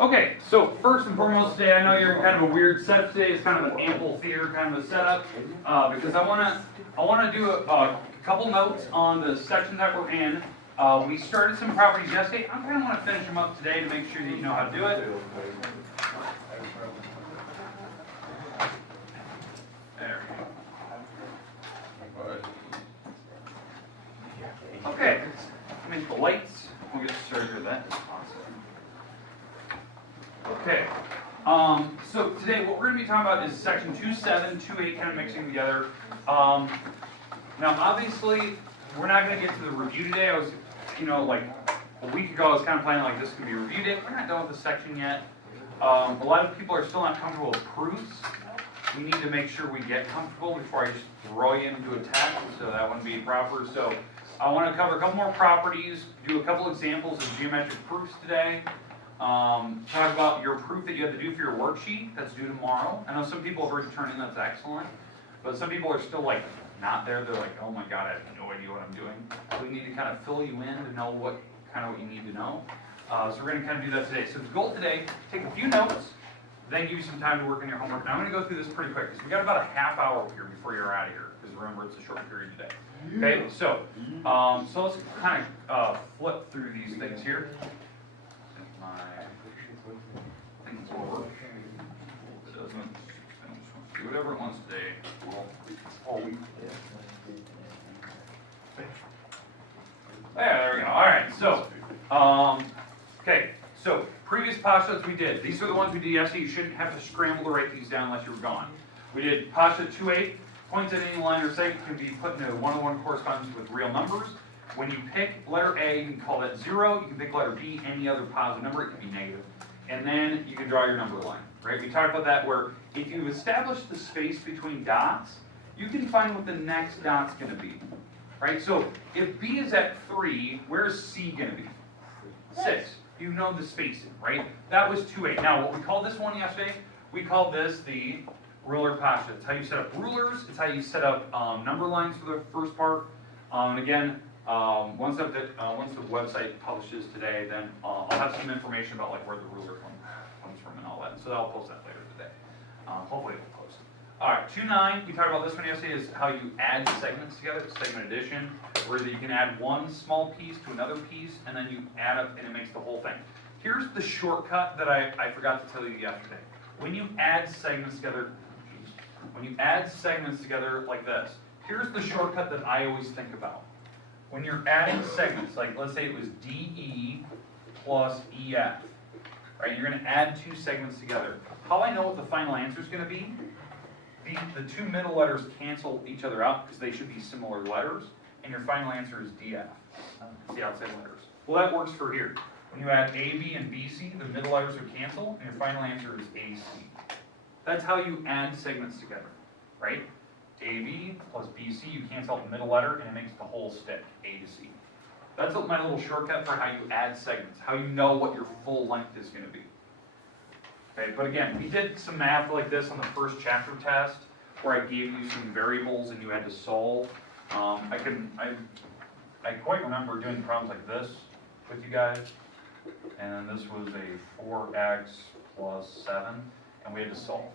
Okay, so first and foremost today, I know you're in kind of a weird setup today. It's kind of an amphitheater kind of a setup because I wanna do a couple notes on the section that we're in. We started some properties yesterday. I kind of want to finish them up today to make sure that you know how to do it. There we go. Okay, make the lights. We'll get started with that. Okay, so today what we're going to be talking about is section 2.7, 2.8 kind of mixing together. Now obviously, we're not going to get to the review today. I was, like a week ago I was kind of planning like this could be a review day. We're not done with the section yet. A lot of people are still not comfortable with proofs. We need to make sure we get comfortable before I just throw you into a test, so that wouldn't be proper. So I want to cover a couple more properties, do a couple examples of geometric proofs today. Talk about your proof that you have to do for your worksheet that's due tomorrow. I know some people have already turned in, that's excellent, but some people are still like not there. They're like, oh my god, I have no idea what I'm doing. So we need to kind of fill you in to know what you need to know. So we're going to kind of do that today. So the goal today, take a few notes, then give you some time to work on your homework. Now I'm going to go through this pretty quick because we got about a half hour here before you're out of here, because remember it's a short period today. Okay, so let's kind of flip through these things here. It doesn't do whatever it wants today. There we go. Alright, so okay, so previous postulates we did. These are the ones we did yesterday. You shouldn't have to scramble to write these down unless you were gone. We did postulate 2.8. Points at any line or segment can be put into one-on-one correspondence with real numbers. When you pick letter A, you can call that 0. You can pick letter B, any other positive number. It can be negative. And then you can draw your number line, right? We talked about that where if you establish the space between dots, you can find what the next dot's going to be, right? So if B is at 3, where is C going to be? 6. You know the spacing, right? That was 2.8. Now, what we called this one yesterday, we called this the ruler postulate. It's how you set up rulers. It's how you set up number lines for the first part. And again, once the website publishes today, then I'll have some information about like where the ruler comes from and all that. So I'll post that later today. Hopefully it'll post. All right, 2.9. We talked about this one yesterday. Is how you add segments together. Segment addition, where you can add one small piece to another piece, and then you add up, and it makes the whole thing. Here's the shortcut that I forgot to tell you yesterday. When you add segments together, like this, here's the shortcut that I always think about. When you're adding segments, like let's say it was DE plus EF, right? You're going to add two segments together. How I know what the final answer is going to be? The two middle letters cancel each other out because they should be similar letters, and your final answer is DF. It's the outside letters. Well, that works for here. When you add AB and BC, the middle letters would cancel, and your final answer is AC. That's how you add segments together, right? AB plus BC, you cancel out the middle letter, and it makes the whole stick, A to C. That's my little shortcut for how you add segments, how you know what your full length is going to be. Okay, but again, we did some math like this on the first chapter test, where I gave you some variables and you had to solve. I quite remember doing problems like this with you guys, and this was a 4x plus 7, and we had to solve.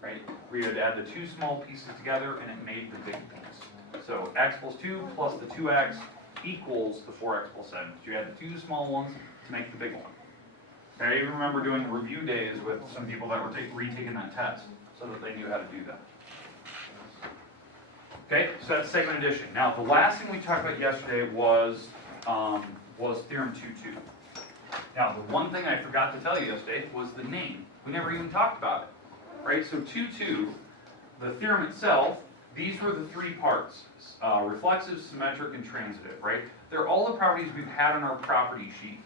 Right? We would add the two small pieces together and it made the big piece. So x plus 2 plus the 2x equals the 4x plus 7. So you add the two small ones to make the big one. I even remember doing review days with some people that were retaking that test so that they knew how to do that. Okay, so that's segment addition. Now the last thing we talked about yesterday was theorem 2.2. Now the one thing I forgot to tell you yesterday was the name. We never even talked about it. Right, so 2.2, the theorem itself, these were the three parts, reflexive, symmetric, and transitive, right? They're all the properties we've had on our property sheet,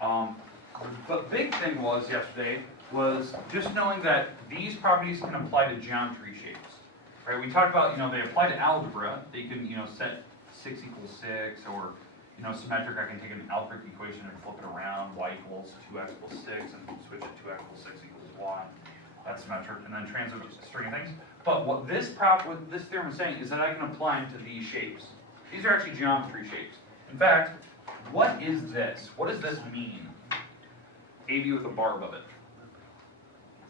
The big thing was yesterday was just knowing that these properties can apply to geometry shapes, right? We talked about, they apply to algebra. They can, set 6 equals 6, or, symmetric, I can take an algebraic equation and flip it around, y equals 2x plus 6, and switch it 2x plus 6 equals y. That's symmetric, and then transitive string things. But what this theorem is saying is that I can apply them to these shapes. These are actually geometry shapes. In fact, what is this? What does this mean? AB with a bar above it.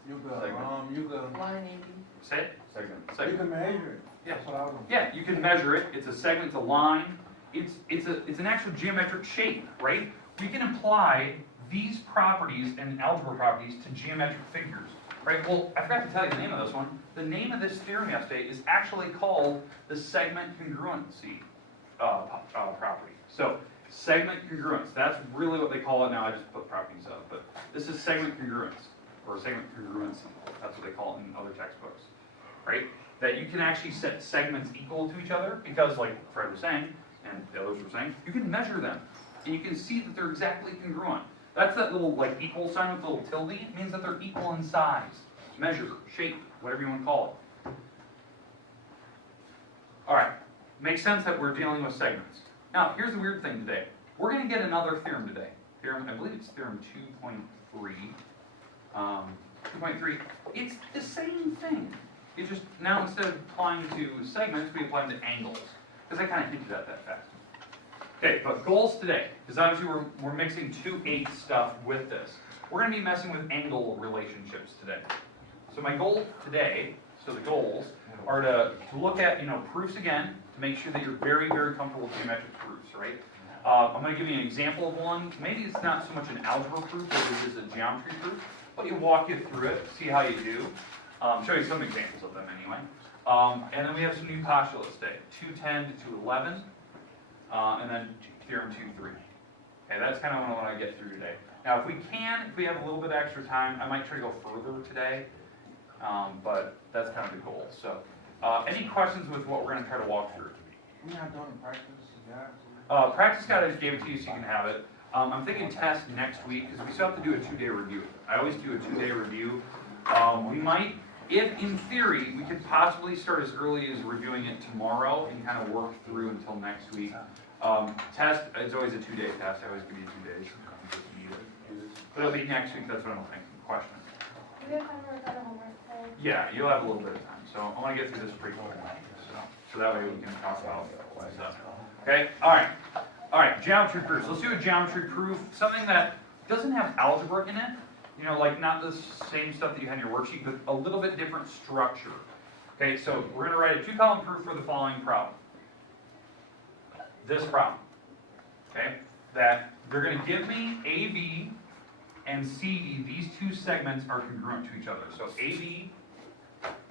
You Segment. you go. Line AB. Say it? Segment. You Segment. can measure it. Yeah. That's what I was. Yeah, you can measure it. It's a segment, it's a line. It's an actual geometric shape, right? We can apply these properties and algebra properties to geometric figures, right? Well, I forgot to tell you the name of this one. The name of this theorem yesterday is actually called the segment congruency property. So, segment congruence, that's really what they call it now. I just put properties up, but this is segment congruence, or segment congruency. That's what they call it in other textbooks, right? That you can actually set segments equal to each other because, like Fred was saying, and the others were saying, you can measure them, and you can see that they're exactly congruent. That's that little like equal sign with the little tilde. It means that they're equal in size, measure, shape, whatever you want to call it. All right, makes sense that we're dealing with segments. Now, here's the weird thing today. We're going to get another theorem today. Theorem, I believe it's theorem 2.3. 2.3. It's the same thing. It just now instead of applying to segments, we apply them to angles. Because I kind of hinted at that fact. Okay, but goals today, because obviously we're mixing 2/8 stuff with this. We're going to be messing with angle relationships today. So my goal today, so the goals, are to look at, proofs again, to make sure that you're very, very comfortable with geometric proofs, right? I'm going to give you an example of one. Maybe it's not so much an algebra proof as it is a geometry proof, but you walk you through it, see how you do. Show you some examples of them anyway. And then we have some new postulates today, 210 to 211, and then theorem 2.3. Okay, that's kind of what I want to get through today. Now, if we have a little bit of extra time, I might try to go further today, but that's kind of the goal. So, any questions with what we're going to try to walk through? We not doing practice, guys. Practice guide, I just gave it to you so you can have it. I'm thinking test next week, because we still have to do a 2-day review. I always do a 2-day review. We might, if in theory, we could possibly start as early as reviewing it tomorrow and kind of work through until next week. Test, it's always a 2-day test. I always give you 2 days. But it'll be next week, that's what I'm thinking. Questions? Do we have time to work on a homework thing? Yeah, you'll have a little bit of time. So I want to get through this pretty quickly. So that way we can talk about stuff. Okay? All right, geometry proofs. Let's do a geometry proof, something that doesn't have algebra in it. Like not the same stuff that you had in your worksheet, but a little bit different structure. Okay, so we're going to write a 2-column proof for the following problem. This problem. Okay? That they're going to give me AB and CD. These two segments are congruent to each other. So AB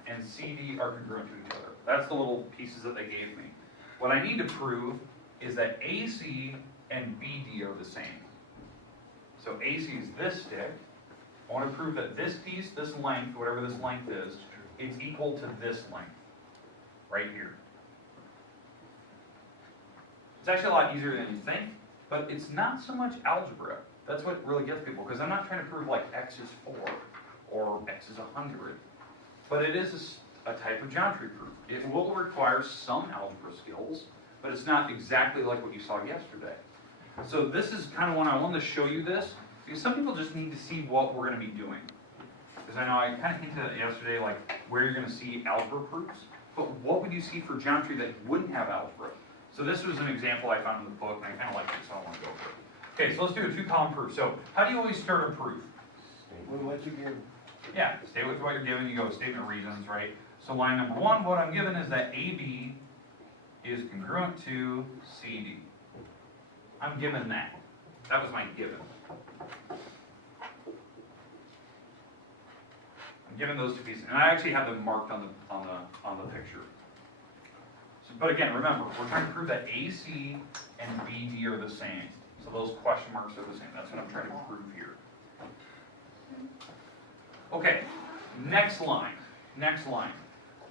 and CD are congruent to each other. That's the little pieces that they gave me. What I need to prove is that AC and BD are the same. So AC is this stick. I want to prove that this piece, this length, whatever this length is equal to this length, right here. It's actually a lot easier than you think, but it's not so much algebra. That's what really gets people, because I'm not trying to prove like x is 4 or x is 100, but it is a type of geometry proof. It will require some algebra skills, but it's not exactly like what you saw yesterday. So this is kind of when I wanted to show you this, because some people just need to see what we're going to be doing. Because I know I kind of hinted at it yesterday, like where you're going to see algebra proofs, but what would you see for geometry that wouldn't have algebra? So this was an example I found in the book, and I kind of liked it, so I want to go over it. Okay, so let's do a 2-column proof. So how do you always start a proof? With what you give. Yeah, stay with what you're given. You go statement of reasons, right? So line number 1, what I'm given is that AB is congruent to CD. I'm given that. That was my given. I'm given those two pieces, and I actually have them marked on the picture. So, but again, remember, we're trying to prove that AC and BD are the same. So those question marks are the same. That's what I'm trying to prove here. Okay, next line. Next line.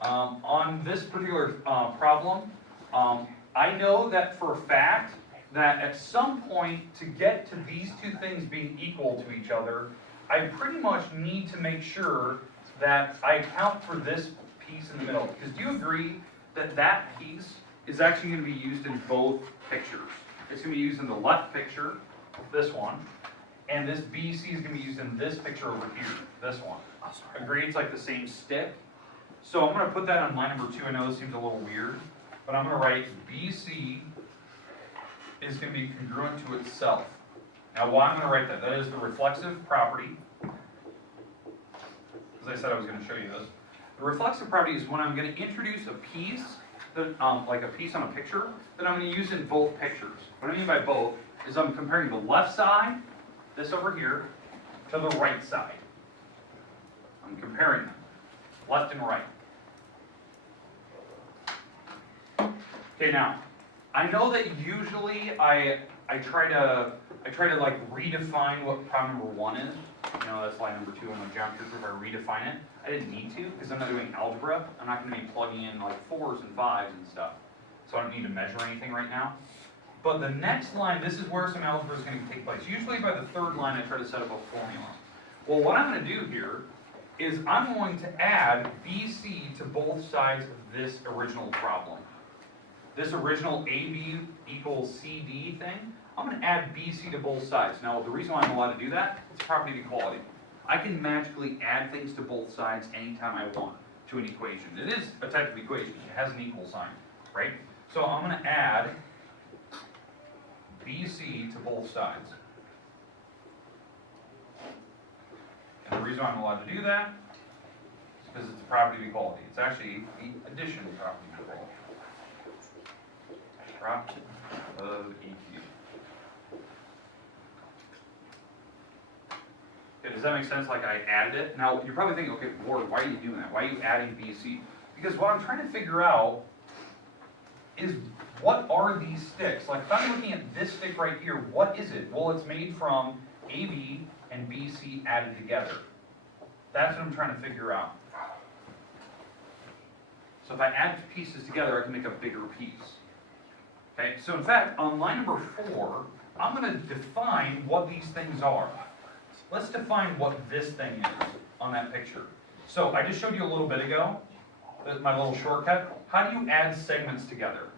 On this particular problem, I know that for a fact that at some point to get to these two things being equal to each other, I pretty much need to make sure that I account for this piece in the middle. Because do you agree that that piece is actually going to be used in both pictures? It's going to be used in the left picture, this one, and this BC is going to be used in this picture over here, this one. Agree? It's like the same stick. So I'm going to put that on line number 2. I know this seems a little weird, but I'm going to write BC is going to be congruent to itself. Now, why I'm gonna write that? That is the reflexive property. As I said, I was gonna show you this. The reflexive property is when I'm gonna introduce a piece, that, like a piece on a picture, that I'm gonna use in both pictures. What I mean by both is I'm comparing the left side, this over here, to the right side. I'm comparing them, left and right. Okay, now, I know that usually I try to like redefine what problem number 1 is. You know, that's line number 2 on the geometry proof, I redefine it. I didn't need to, because I'm not doing algebra. I'm not gonna be plugging in like 4s and 5s and stuff. So I don't need to measure anything right now. But the next line, this is where some algebra is gonna take place. Usually by the 3rd line, I try to set up a formula. Well, what I'm gonna do here is I'm going to add BC to both sides of this original problem. This original AB equals CD thing, I'm going to add BC to both sides. Now, the reason why I'm allowed to do that, it's property of equality. I can magically add things to both sides anytime I want to an equation. It is a type of equation. It has an equal sign, right? So I'm going to add BC to both sides. And the reason why I'm allowed to do that is because it's a property of equality. It's actually the addition property of equality. Property of EQ. Okay, does that make sense? Like I added it? Now, you're probably thinking, okay, Ward, why are you doing that? Why are you adding BC? Because what I'm trying to figure out is what are these sticks? Like if I'm looking at this stick right here, what is it? Well, it's made from AB and BC added together. That's what I'm trying to figure out. So if I add pieces together, I can make a bigger piece. Okay, so in fact, on line number 4, I'm going to define what these things are. Let's define what this thing is on that picture. So I just showed you a little bit ago, my little shortcut. How do you add segments together?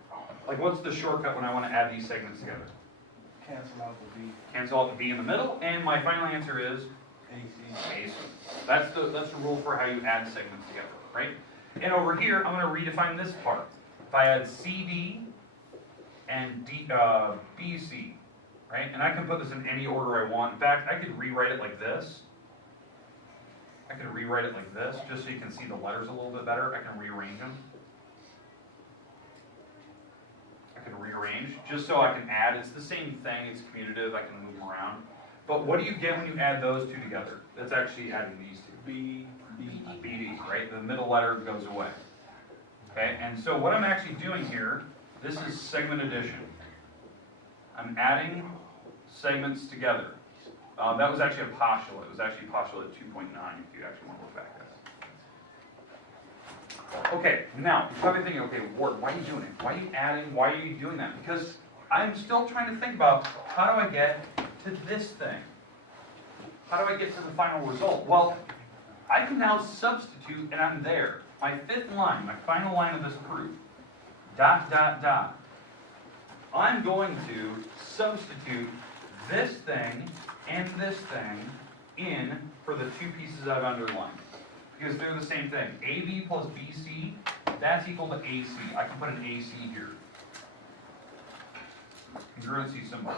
Like what's the shortcut when I want to add these segments together? Cancel out the B. Cancel out the B in the middle, and my final answer is AC. That's the rule for how you add segments together, right? And over here, I'm going to redefine this part. If I add CD and BC, right? And I can put this in any order I want. In fact, I could rewrite it like this. Just so you can see the letters a little bit better. I can rearrange them. Just so I can add. It's the same thing, it's commutative, I can move them around. But what do you get when you add those two together? That's actually adding these two. BD, right? The middle letter goes away. Okay, and so what I'm actually doing here, this is segment addition. I'm adding segments together. That was actually a postulate. It was actually postulate 2.9 if you actually want to look back at it. Okay, now, you're probably thinking, okay, Ward, why are you doing it? Why are you adding? Why are you doing that? Because I'm still trying to think about how do I get to this thing? How do I get to the final result? Well, I can now substitute, and I'm there. My 5th line, my final line of this proof, ... I'm going to substitute this thing and this thing in for the two pieces I've underlined. Because they're the same thing. AB plus BC, that's equal to AC. I can put an AC here. Congruency symbol.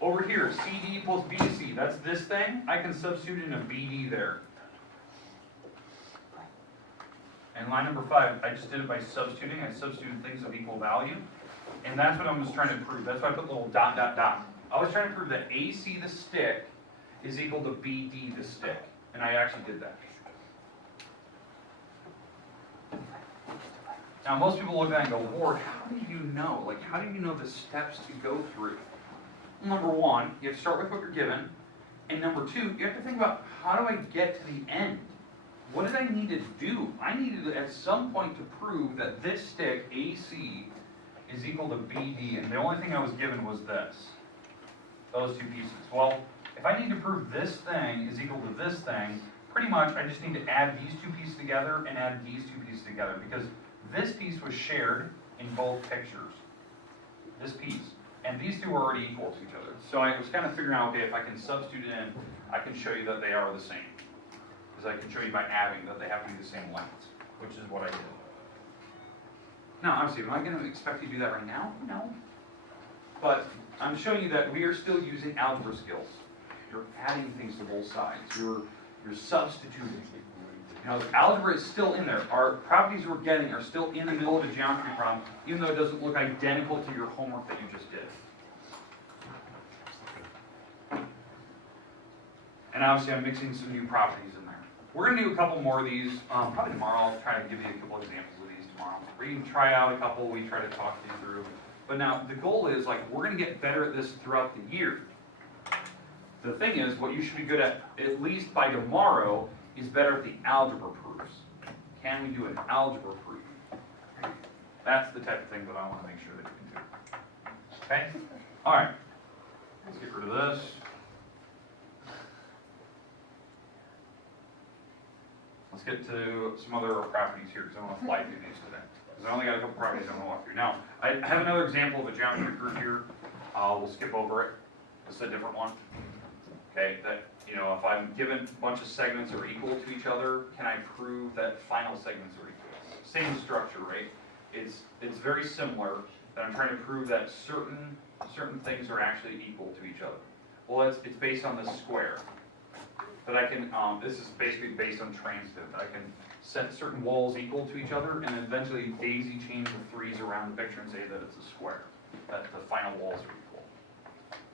Over here, CD equals BC, that's this thing. I can substitute in a BD there. And line number 5, I just did it by substituting. I substituted things of equal value. And that's what I was trying to prove. That's why I put little ... I was trying to prove that AC, the stick, is equal to BD, the stick. And I actually did that. Now, most people look at that and go, Ward, how do you know? Like, how do you know the steps to go through? Number 1, you have to start with what you're given. And number 2, you have to think about, how do I get to the end? What did I need to do? I needed to, at some point, to prove that this stick, AC, is equal to BD, and the only thing I was given was this. Those two pieces. Well, if I need to prove this thing is equal to this thing, pretty much I just need to add these two pieces together and add these two pieces together, because this piece was shared in both pictures. This piece. And these two are already equal to each other. So I was kind of figuring out, okay, if I can substitute it in, I can show you that they are the same. Because I can show you by adding that they have to be the same length, which is what I did. Now, obviously, am I going to expect you to do that right now? No. But I'm showing you that we are still using algebra skills. You're adding things to both sides. You're substituting. Now, algebra is still in there. Our properties we're getting are still in the middle of a geometry problem, even though it doesn't look identical to your homework that you just did. And obviously, I'm mixing some new properties in there. We're going to do a couple more of these. Probably tomorrow, I'll try to give you a couple examples of these tomorrow. Or you can try out a couple, we try to talk you through. But now, the goal is, like, we're going to get better at this throughout the year. The thing is, what you should be good at least by tomorrow, is better at the algebra proofs. Can we do an algebra proof? That's the type of thing that I want to make sure that you can do. Okay? All right. Let's get rid of this. Let's get to some other properties here, because I want to fly through these today. Because I only got a couple properties I want to walk through. Now, I have another example of a geometry proof here. We'll skip over it. This is a different one. Okay, that, you know, if I'm given a bunch of segments are equal to each other, can I prove that final segments are equal? Same structure, right? It's very similar, that I'm trying to prove that certain things are actually equal to each other. Well, it's based on this square. That I can, this is basically based on transitive. I can set certain walls equal to each other, and then eventually daisy chain the threes around the picture and say that it's a square. That the final walls are equal.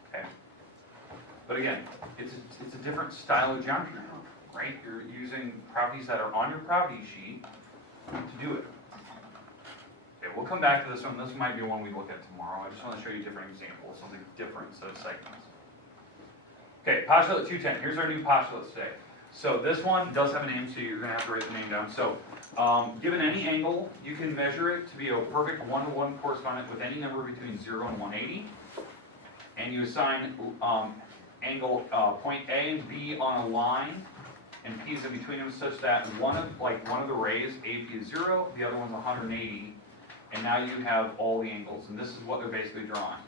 Okay? But again, it's a different style of geometry, right? You're using properties that are on your property sheet to do it. Okay, we'll come back to this one. This might be one we look at tomorrow. I just want to show you different examples, something different instead of segments. Okay, postulate 210. Here's our new postulates today. So this one does have a name, so you're going to have to write the name down. So given any angle, you can measure it to be a perfect one-to-one correspondent with any number between 0 and 180. And you assign angle point A and B on a line, and P is in between them, such that one of the rays, AP is 0, the other one's 180, and now you have all the angles, and this is what they're basically drawing.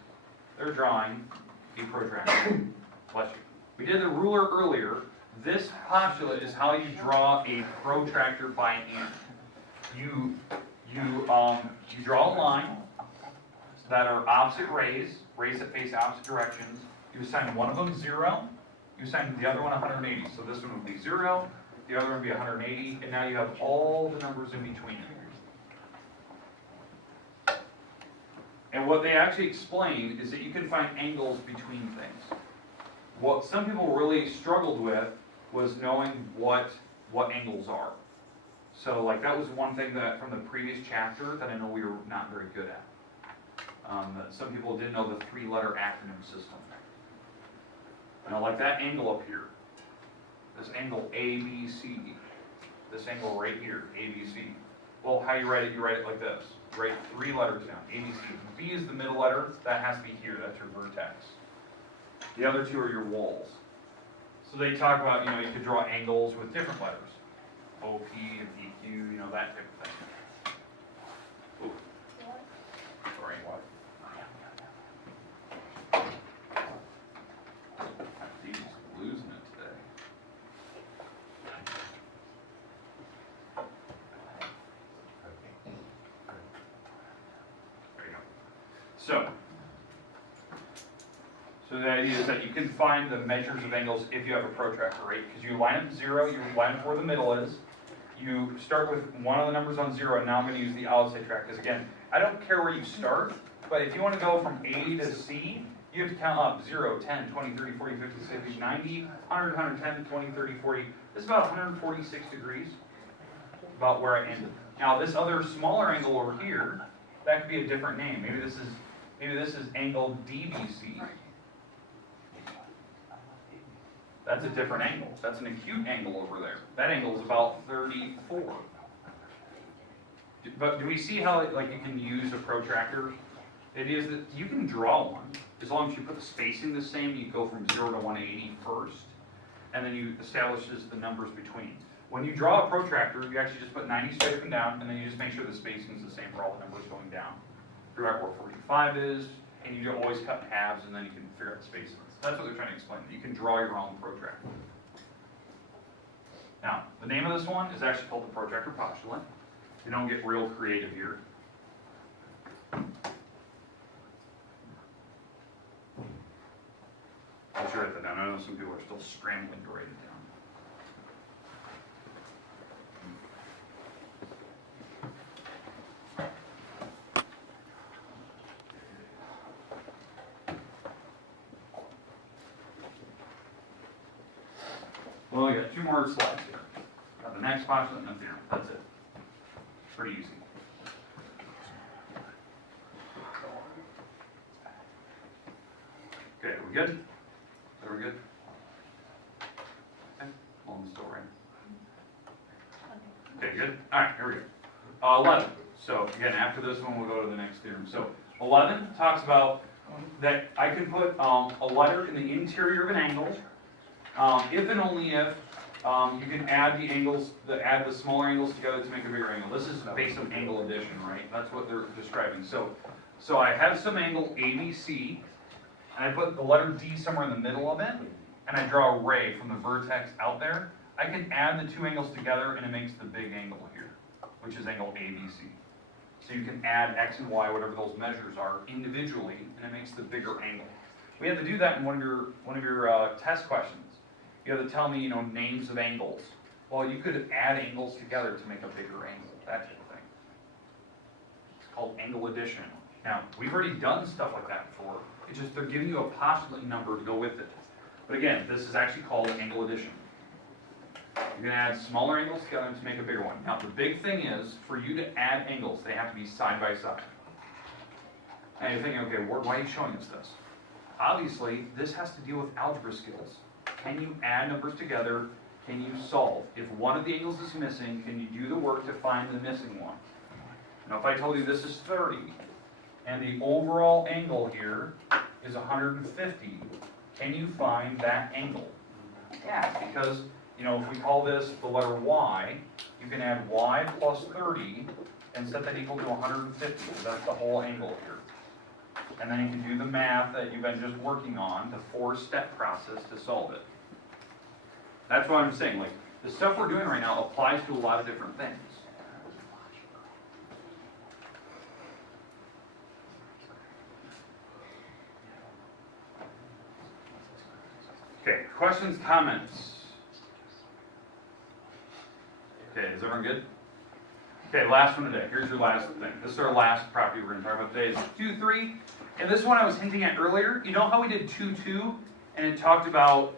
They're drawing a protractor. Bless you. We did the ruler earlier. This postulate is how you draw a protractor by hand. You draw a line that are opposite rays that face opposite directions. You assign one of them 0, you assign the other one 180. So this one would be 0, the other one would be 180, and now you have all the numbers in between them. And what they actually explain is that you can find angles between things. What some people really struggled with was knowing what angles are. So like that was one thing that from the previous chapter that I know we were not very good at. That some people didn't know the 3-letter acronym system. Now, like that angle up here, this angle ABC, this angle right here, ABC. Well, how you write it like this. You write 3 letters down, ABC. B is the middle letter, that has to be here, that's your vertex. The other 2 are your walls. So they talk about, you know, you could draw angles with different letters. OP and EQ, you know, that type of thing. Ooh. Sorry, what? He's losing it today. There you go. So the idea is that you can find the measures of angles if you have a protractor, right? Because you line up 0, you line up where the middle is. You start with one of the numbers on 0, and now I'm going to use the outside track. Because again, I don't care where you start, but if you want to go from A to C, you have to count up 0, 10, 20, 30, 40, 50, 60, 90, 100, 110, 20, 30, 40. This is about 146 degrees, about where I ended. Now this other smaller angle over here, that could be a different name. Maybe this is angle DBC. That's a different angle. That's an acute angle over there. That angle is about 34. But do we see how like you can use a protractor? It is that you can draw one as long as you put the spacing the same. You go from 0 to 180 first, and then you establishes the numbers between. When you draw a protractor, you actually just put 90 straight up and down, and then you just make sure the spacing is the same for all the numbers going down. Figure out where 45 is, and you always cut in halves, and then you can figure out the spacing. That's what they're trying to explain. You can draw your own protractor. Now, the name of this one is actually called the protractor postulate. You don't get real creative here. I should write that down. I know some people are still scrambling to write it down. Well, I got 2 more slides here. Got the next postulate and the theorem. That's it. Pretty easy. Okay, are we good? Are we good? Okay, well, I'm still right. Okay, good. All right, here we go. 11. So again, after this one, we'll go to the next theorem. So 11 talks about that I can put a letter in the interior of an angle if and only if you can add the angles, add the smaller angles together to make a bigger angle. This is based on angle addition, right? That's what they're describing. So I have some angle ABC, and I put the letter D somewhere in the middle of it, and I draw a ray from the vertex out there. I can add the 2 angles together, and it makes the big angle here, which is angle ABC. So you can add X and Y, whatever those measures are, individually, and it makes the bigger angle. We had to do that in one of your test questions. You have to tell me, names of angles. Well, you could add angles together to make a bigger angle, that type of thing. It's called angle addition. Now, we've already done stuff like that before. It's just they're giving you a postulate number to go with it. But again, this is actually called angle addition. You can add smaller angles together to make a bigger one. Now, the big thing is, for you to add angles, they have to be side by side. And you're thinking, okay, why are you showing us this? Obviously, this has to deal with algebra skills. Can you add numbers together? Can you solve? If one of the angles is missing, can you do the work to find the missing one? Now, if I told you this is 30, and the overall angle here is 150, can you find that angle? Yeah, because, if we call this the letter Y, you can add Y plus 30 and set that equal to 150, because that's the whole angle here. And then you can do the math that you've been just working on, the 4-step process to solve it. That's what I'm saying, like, the stuff we're doing right now applies to a lot of different things. Okay, questions, comments? Okay, is everyone good? Okay, last one today. Here's your last thing. This is our last property we're going to talk about today. Is 2, 3. And this one I was hinting at earlier. You know how we did 2, 2? And it talked about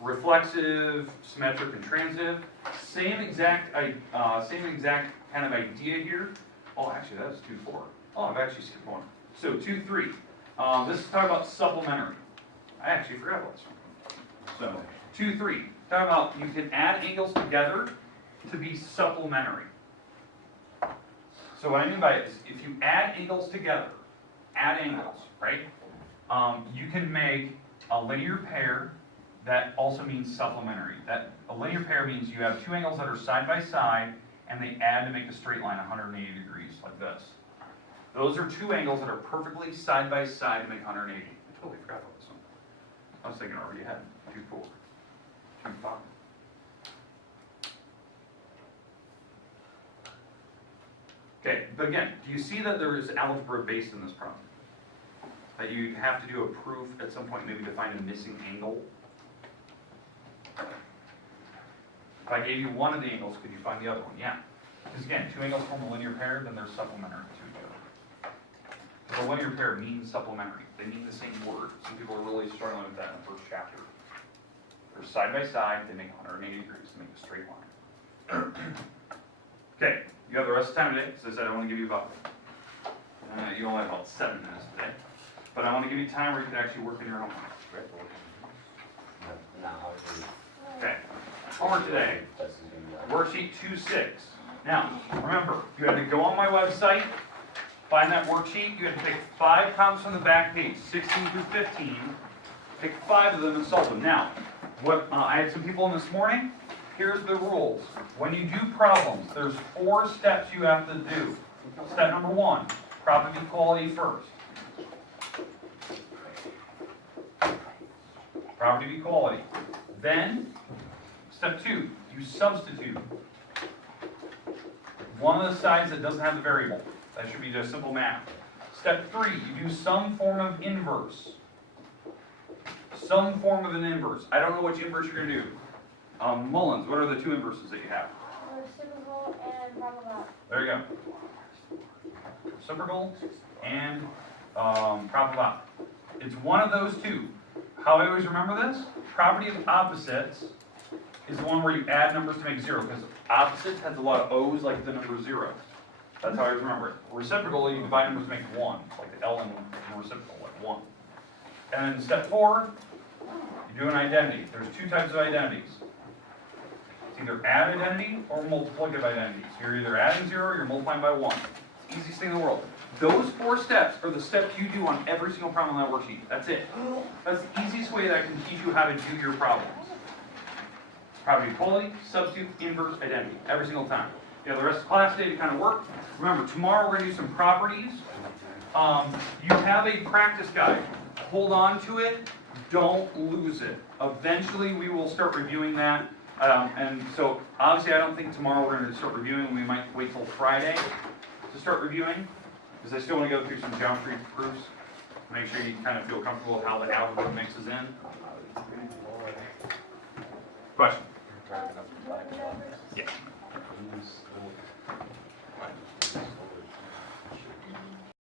reflexive, symmetric, and transitive. Same exact kind of idea here. Oh, actually, that was 2, 4. Oh, I've actually skipped one. So 2, 3. This is talking about supplementary. I actually forgot about this one. So 2, 3. Talking about you can add angles together to be supplementary. So what I mean by it is, if you add angles together, right? You can make a linear pair that also means supplementary. That a linear pair means you have 2 angles that are side by side, and they add to make a straight line 180 degrees, like this. Those are 2 angles that are perfectly side by side to make 180. I totally forgot about this one. I was thinking I already had 2, 4, 2, 5. Okay, but again, do you see that there is algebra based in this problem? That you have to do a proof at some point, maybe to find a missing angle? If I gave you one of the angles, could you find the other one? Yeah. Because again, 2 angles form a linear pair, then they're supplementary to each other. Because a linear pair means supplementary. They mean the same word. Some people are really struggling with that in the first chapter. They're side by side, they make 180 degrees to make a straight line. Okay. You have the rest of the time today, because I said I want to give you about, you only have about 7 minutes today. But I want to give you time where you can actually work in your homework. Okay, homework today, worksheet 2.6. Now, remember, you had to go on my website, find that worksheet, you had to pick 5 problems from the back page, 16 through 15, pick 5 of them and solve them. Now, I had some people in this morning. Here's the rules. When you do problems, there's 4 steps you have to do. Step number 1, prop of equality first. Property of equality. Then, step 2, you substitute one of the sides that doesn't have the variable. That should be just simple math. Step 3, you do some form of inverse. some form of an inverse. I don't know which inverse you're gonna do. Mullins, what are the two inverses that you have? Reciprocal and parallel. There you go. Reciprocal and proper. It's one of those two. How I always remember this, property of opposites is the one where you add numbers to make zero, because opposites has a lot of O's like the number zero. That's how I always remember it. Reciprocal, you divide numbers to make one, like the L in reciprocal, like one. And then step 4, you do an identity. There's two types of identities. It's either add identity or multiplicative identities. You're either adding 0 or you're multiplying by 1. It's the easiest thing in the world. Those 4 steps are the steps you do on every single problem on that worksheet. That's it. That's the easiest way that I can teach you how to do your problems. Property of equality, substitute, inverse, identity. Every single time. You have the rest of the class today to kind of work. Remember, tomorrow we're going to do some properties. You have a practice guide. Hold on to it. Don't lose it. Eventually we will start reviewing that. And so obviously I don't think tomorrow we're going to start reviewing. We might wait till Friday to start reviewing, because I still want to go through some geometry proofs. Make sure you kind of feel comfortable with how the algorithm mixes in. Question? Yeah.